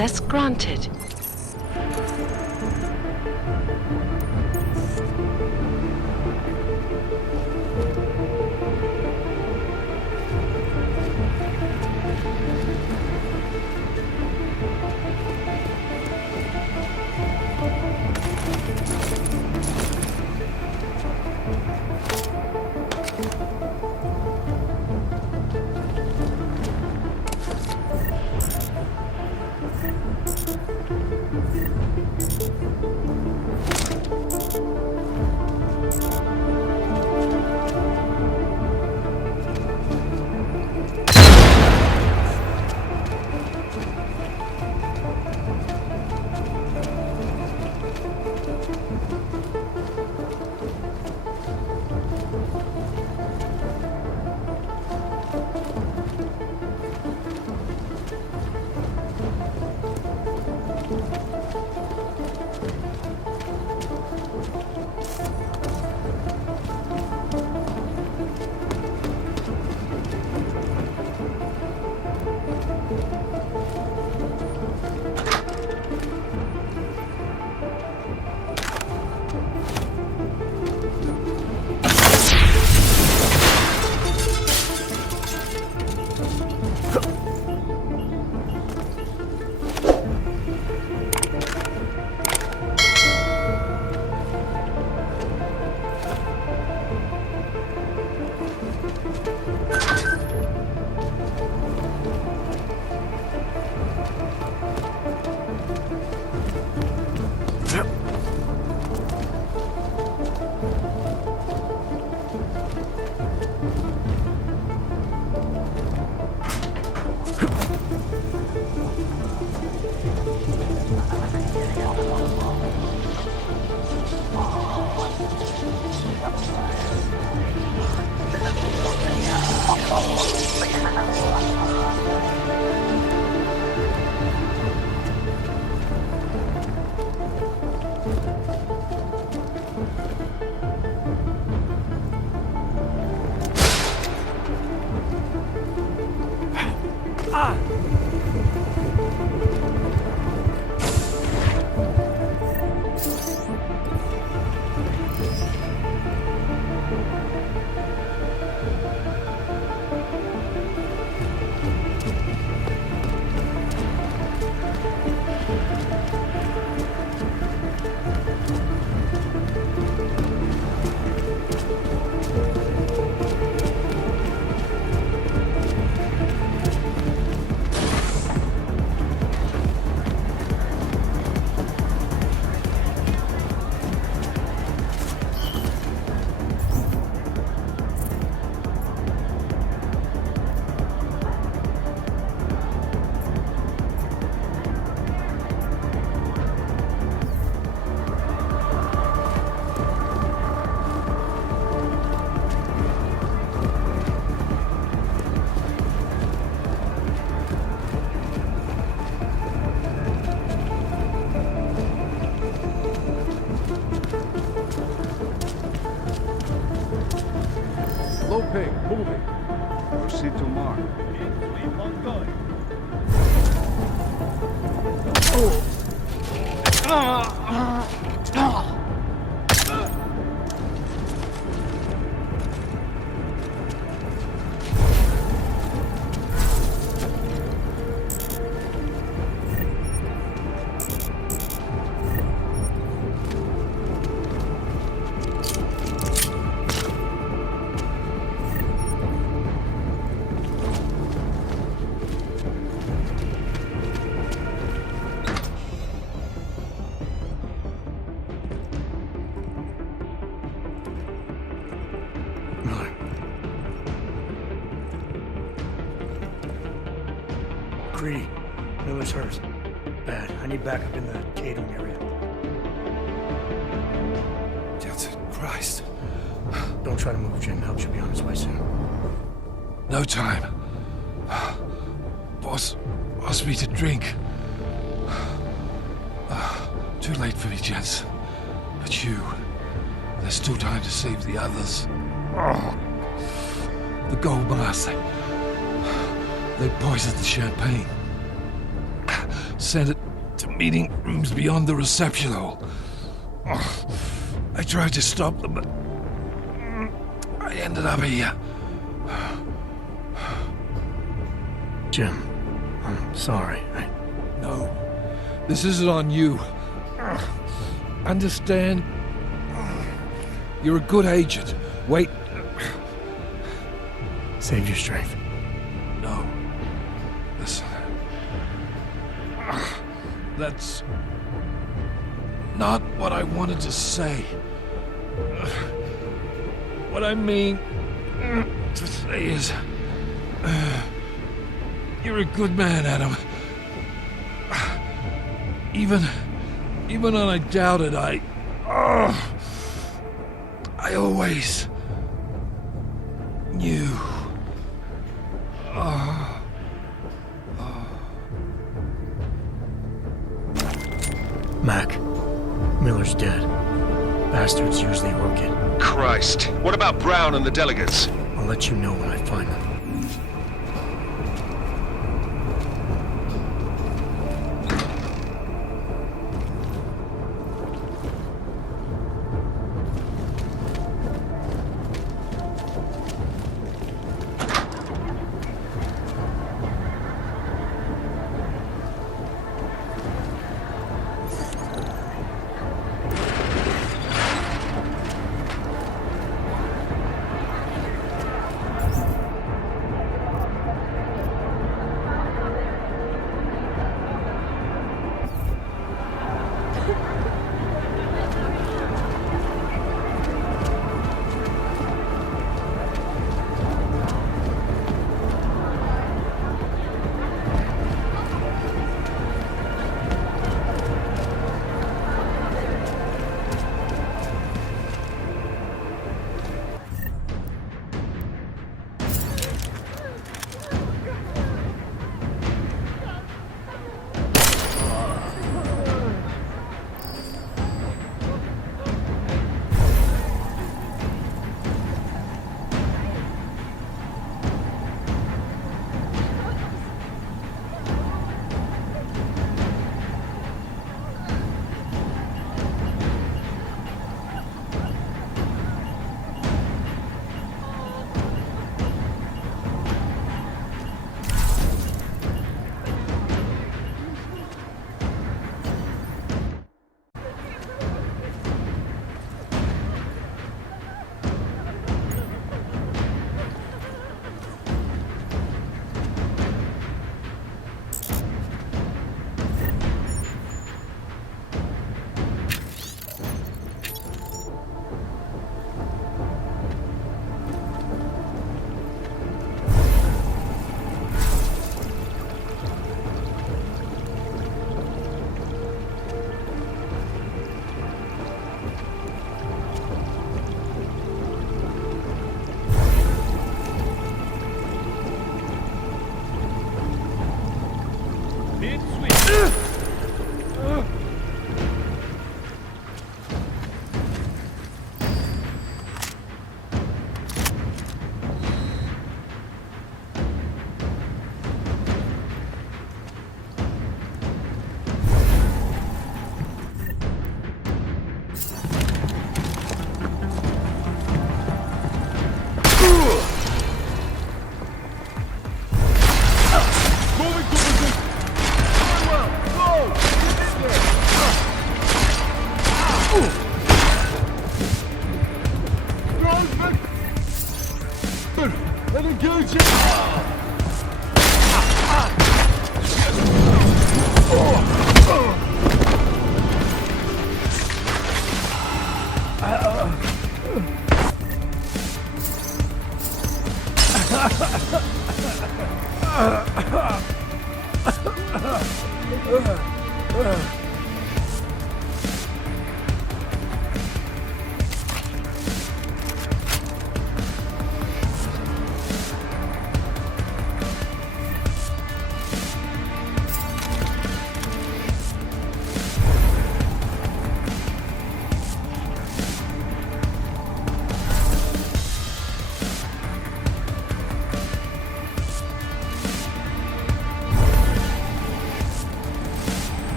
Access granted. Moving. Proceed to mark. Greedy. Miller's hurt. Bad. I need backup in the catering area. Jensen, Christ. Don't try to move, Jim. Help should be on its way soon. No time. Boss asked me to drink. Too late for me, Jensen. But you... There's still time to save the others. The gold mask. They poisoned the champagne. sent it to meeting rooms beyond the reception hall. I tried to stop them, but I ended up here. Jim, I'm sorry. No, this isn't on you. Understand? You're a good agent. Wait. Save your strength. No. Listen. That's not what I wanted to say. What I mean to say is, you're a good man, Adam. Even when I doubted, I always knew. Mac, Miller's dead. Bastards usually work it. Christ. What about Brown and the delegates? I'll let you know when I find them.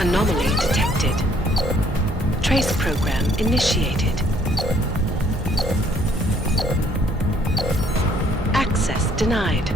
Anomaly detected. Trace program initiated. Access denied.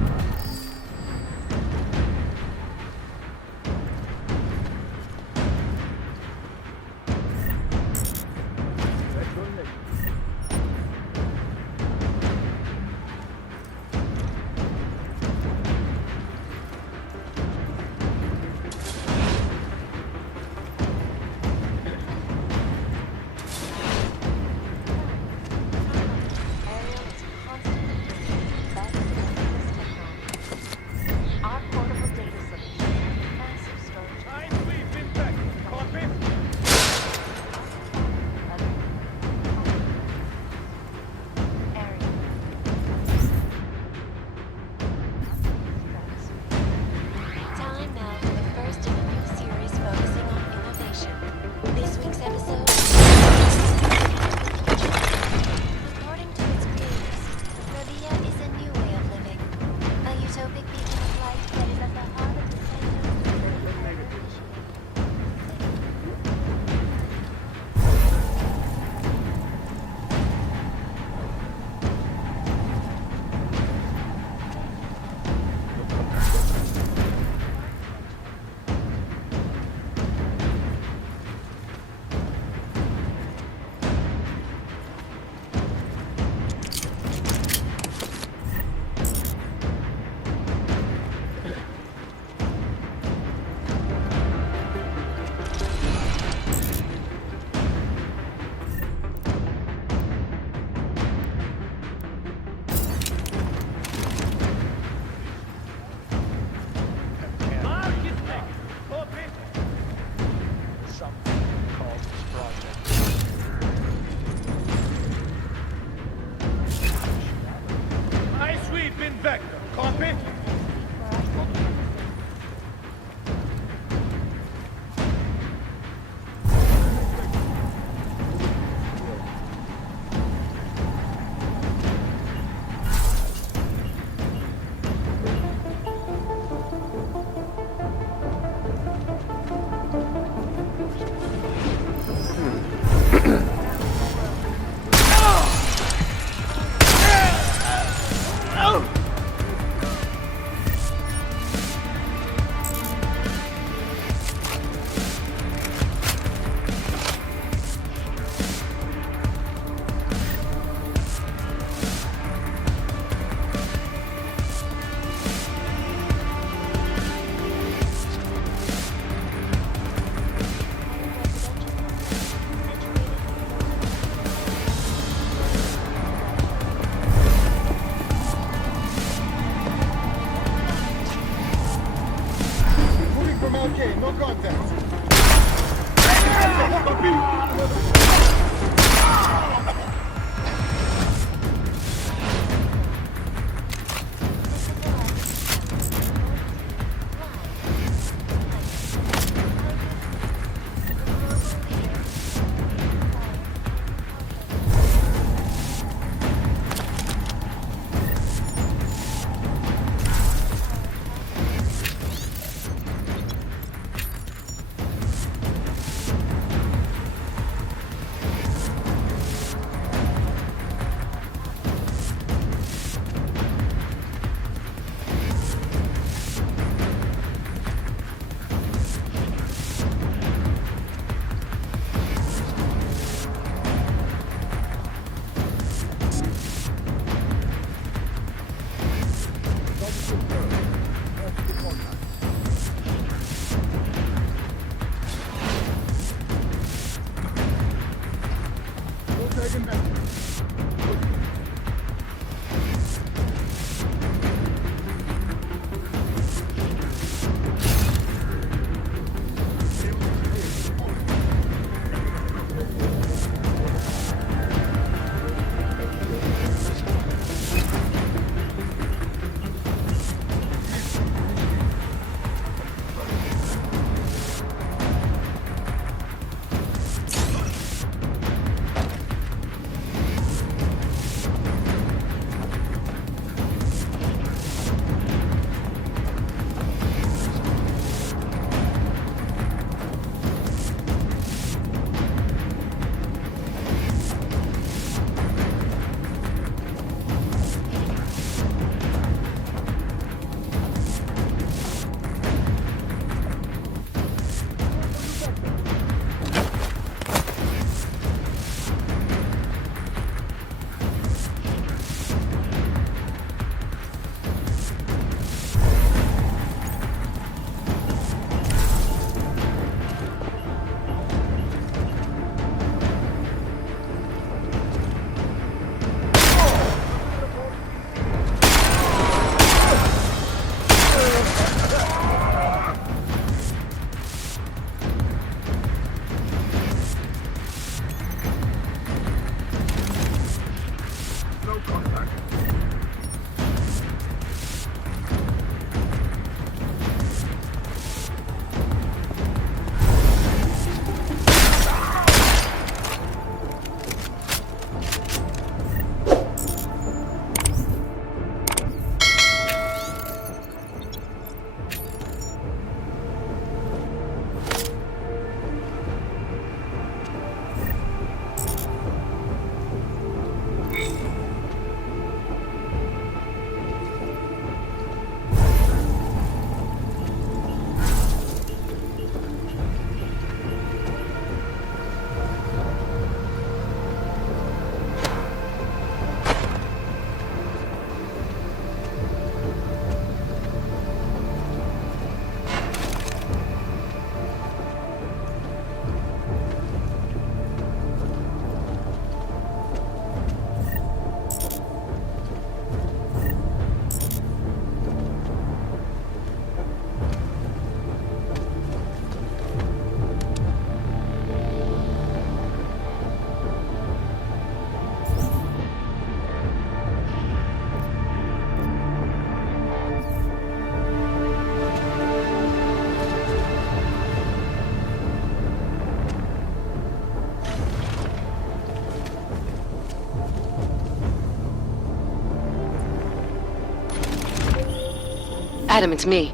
Adam, it's me.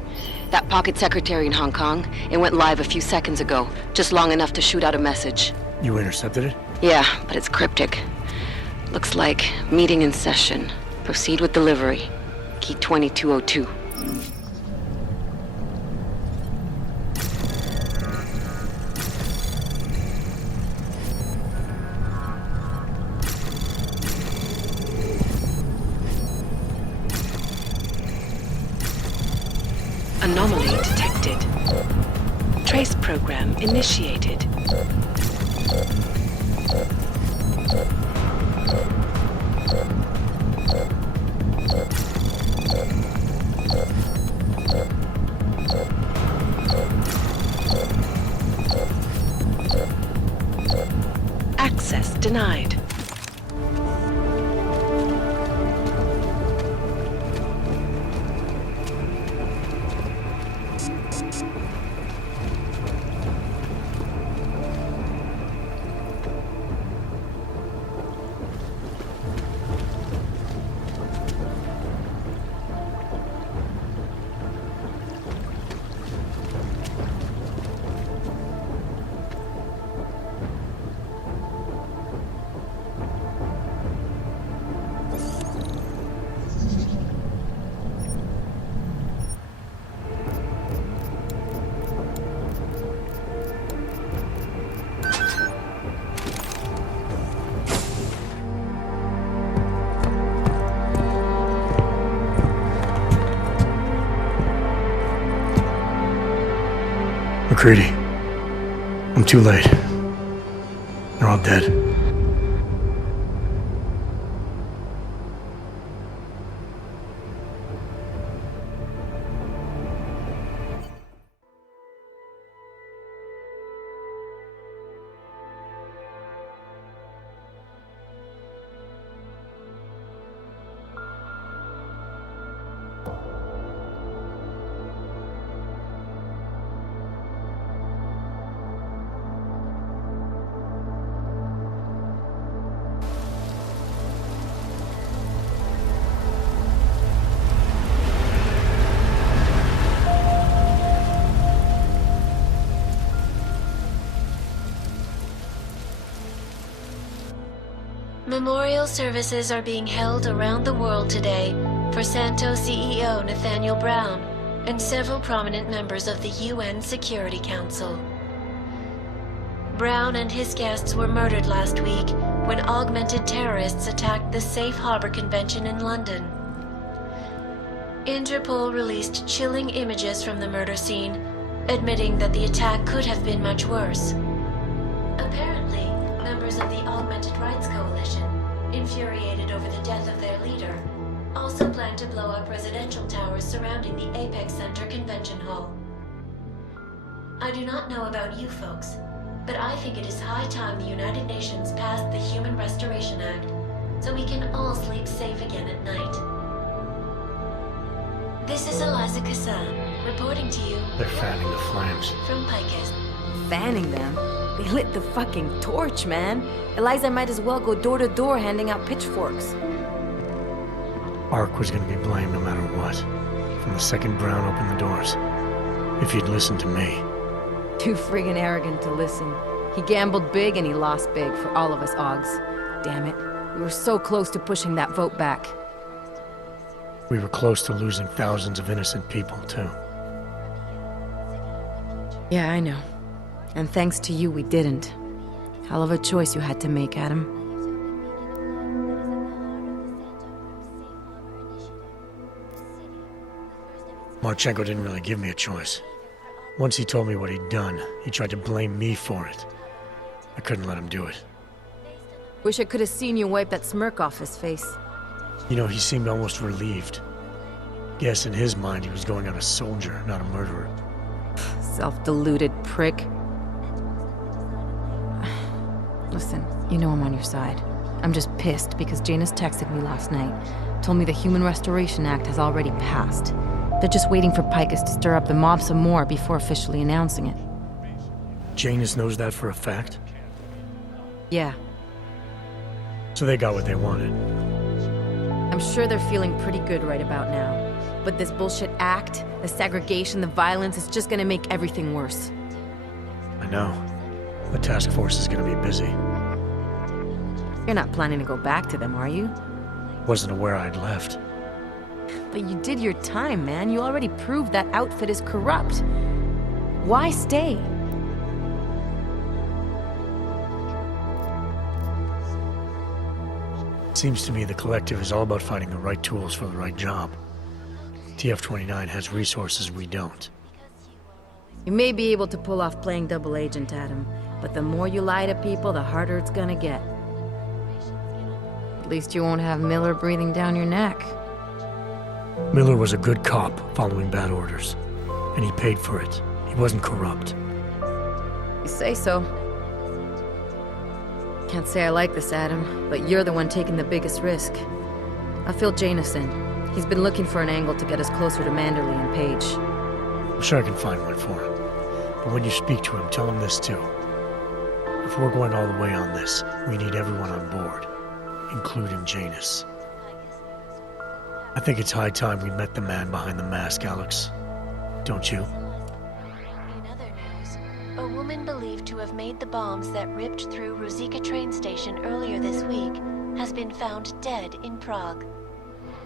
That pocket secretary in Hong Kong. It went live a few seconds ago, just long enough to shoot out a message. You intercepted it? Yeah, but it's cryptic. Looks like meeting in session. Proceed with delivery. Key 2202. Anomaly detected. Trace program initiated. Access denied. McCready. I'm too late. They're all dead. Memorial services are being held around the world today for Santo CEO Nathaniel Brown and several prominent members of the UN Security Council. Brown and his guests were murdered last week when augmented terrorists attacked the Safe Harbor Convention in London. Interpol released chilling images from the murder scene, admitting that the attack could have been much worse. Apparently, members of the Augmented Rights Coalition, infuriated over the death of their leader, also plan to blow up residential towers surrounding the Apex Center Convention Hall. I do not know about you folks, but I think it is high time the United Nations passed the Human Restoration Act, so we can all sleep safe again at night. This is Eliza Kassan, reporting to you. They're fanning the flames. From Picus. Fanning them? They lit the fucking torch, man. Eliza might as well go door to door handing out pitchforks. Ark was gonna be blamed no matter what. From the second Brown opened the doors. If he'd listened to me. Too friggin' arrogant to listen. He gambled big and he lost big for all of us Augs. Damn it. We were so close to pushing that vote back. We were close to losing thousands of innocent people, too. Yeah, I know. And thanks to you, we didn't. Hell of a choice you had to make, Adam. Marchenko didn't really give me a choice. Once he told me what he'd done, he tried to blame me for it. I couldn't let him do it. Wish I could have seen you wipe that smirk off his face. You know, he seemed almost relieved. Guess in his mind he was going out a soldier, not a murderer. Self-deluded prick. Listen, you know I'm on your side. I'm just pissed because Janus texted me last night. Told me the Human Restoration Act has already passed. They're just waiting for Picus to stir up the mob some more before officially announcing it. Janus knows that for a fact? Yeah. So they got what they wanted. I'm sure they're feeling pretty good right about now. But this bullshit act, the segregation, the violence, is just gonna make everything worse. I know. The task force is gonna be busy. You're not planning to go back to them, are you? Wasn't aware I'd left. But you did your time, man. You already proved that outfit is corrupt. Why stay? Seems to me the collective is all about finding the right tools for the right job. TF-29 has resources we don't. You may be able to pull off playing double agent, Adam, but the more you lie to people, the harder it's gonna get. At least you won't have Miller breathing down your neck. Miller was a good cop following bad orders, and he paid for it. He wasn't corrupt. You say so. Can't say I like this, Adam, but you're the one taking the biggest risk. I feel Janus in. He's been looking for an angle to get us closer to Manderley and Page. I'm sure I can find one for him. But when you speak to him, tell him this too. If we're going all the way on this, we need everyone on board, including Janus. I think it's high time we met the man behind the mask, Alex. Don't you? In other news, a woman believed to have made the bombs that ripped through Ruzicka train station earlier this week has been found dead in Prague.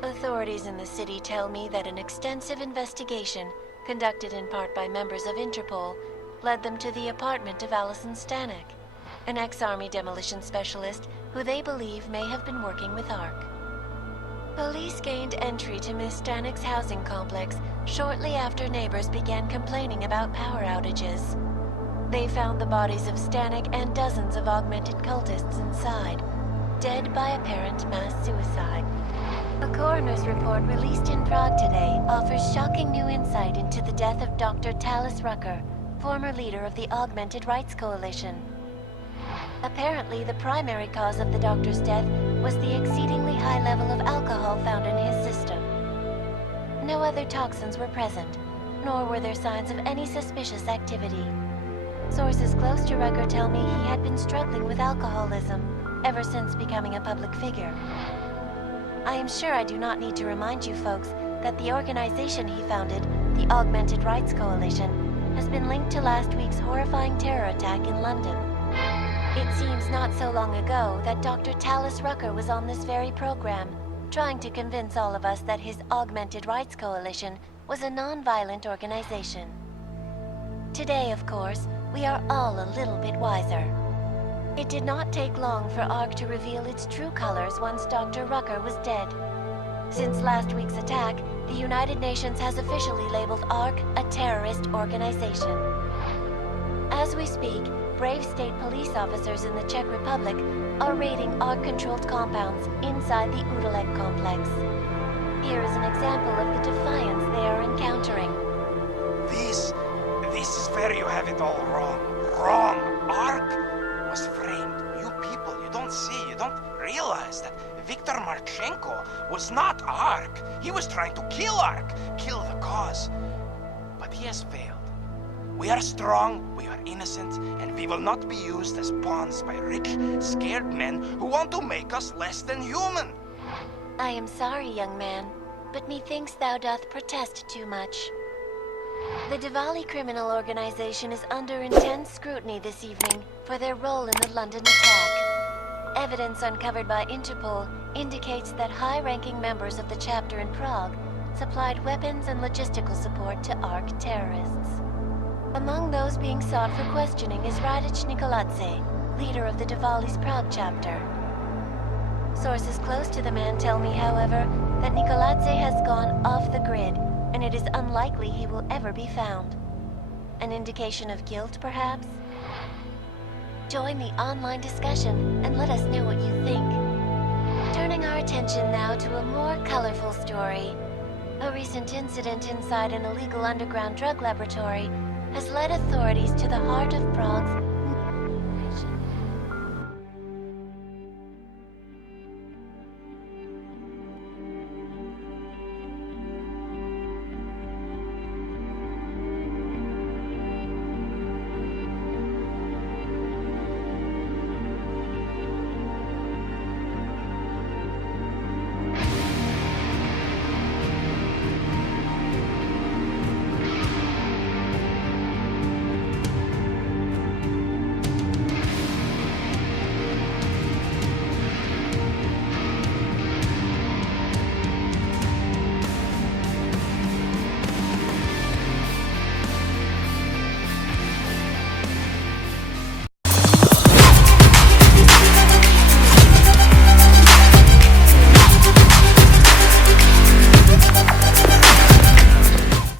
Authorities in the city tell me that an extensive investigation, conducted in part by members of Interpol, led them to the apartment of Alison Stanek, an ex-Army demolition specialist who they believe may have been working with ARC. Police gained entry to Miss Stanek's housing complex shortly after neighbors began complaining about power outages. They found the bodies of Stanek and dozens of augmented cultists inside, dead by apparent mass suicide. A coroner's report released in Prague today offers shocking new insight into the death of Dr. Talis Rucker, former leader of the Augmented Rights Coalition. Apparently, the primary cause of the doctor's death was the exceedingly high level of alcohol found in his system. No other toxins were present, nor were there signs of any suspicious activity. Sources close to Rucker tell me he had been struggling with alcoholism ever since becoming a public figure. I am sure I do not need to remind you folks that the organization he founded, the Augmented Rights Coalition, has been linked to last week's horrifying terror attack in London. It seems not so long ago that Dr. Tallis Rucker was on this very program, trying to convince all of us that his Augmented Rights Coalition was a non-violent organization. Today, of course, we are all a little bit wiser. It did not take long for ARC to reveal its true colors once Dr. Rucker was dead. Since last week's attack, the United Nations has officially labeled ARC a terrorist organization. As we speak, brave state police officers in the Czech Republic are raiding ARC-controlled compounds inside the Udalek complex. Here is an example of the defiance they are encountering. This is where you have it all wrong. Wrong! ARC was framed. You people, you don't see, you don't realize that Viktor Marchenko was not ARC. He was trying to kill ARC, kill the cause. But he has failed. We are strong, we are innocent, and we will not be used as pawns by rich, scared men who want to make us less than human. I am sorry, young man, but methinks thou doth protest too much. The Diwali criminal organization is under intense scrutiny this evening for their role in the London attack. Evidence uncovered by Interpol indicates that high-ranking members of the chapter in Prague supplied weapons and logistical support to ARC terrorists. Among those being sought for questioning is Radic Nikoladze, leader of the Diwali's Prague chapter. Sources close to the man tell me, however, that Nikoladze has gone off the grid, and it is unlikely he will ever be found. An indication of guilt, perhaps? Join the online discussion and let us know what you think. Turning our attention now to a more colorful story. A recent incident inside an illegal underground drug laboratory has led authorities to the heart of Prague's